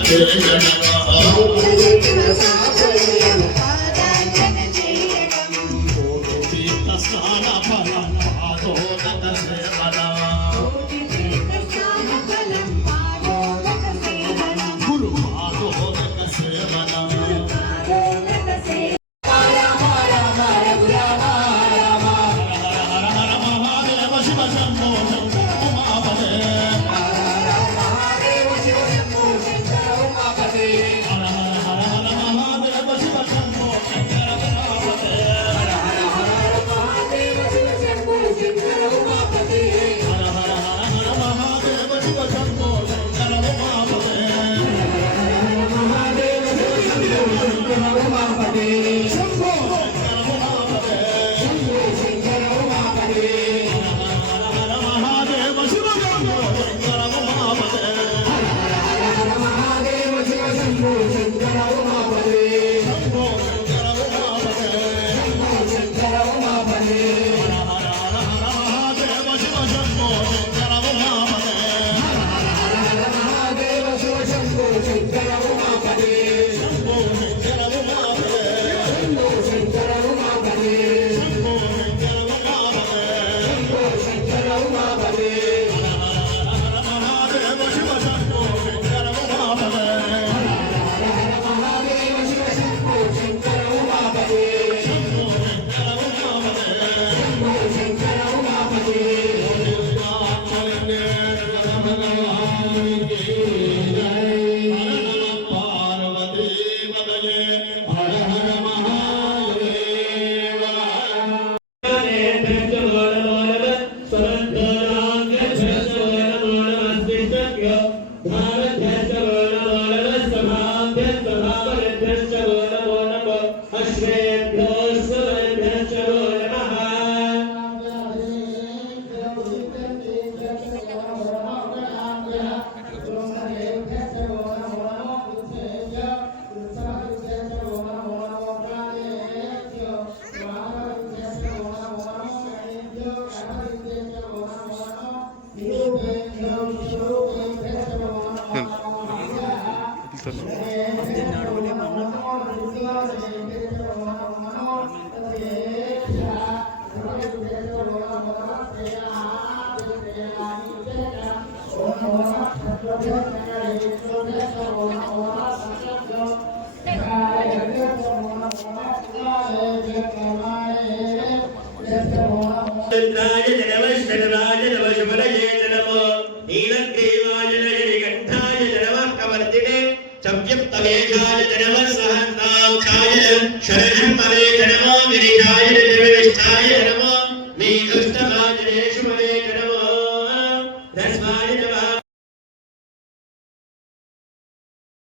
శంభో दैकाय जनम सहन्ताक्षाय शरणं परे जनमाविरिकाय जनविष्ठाय नमः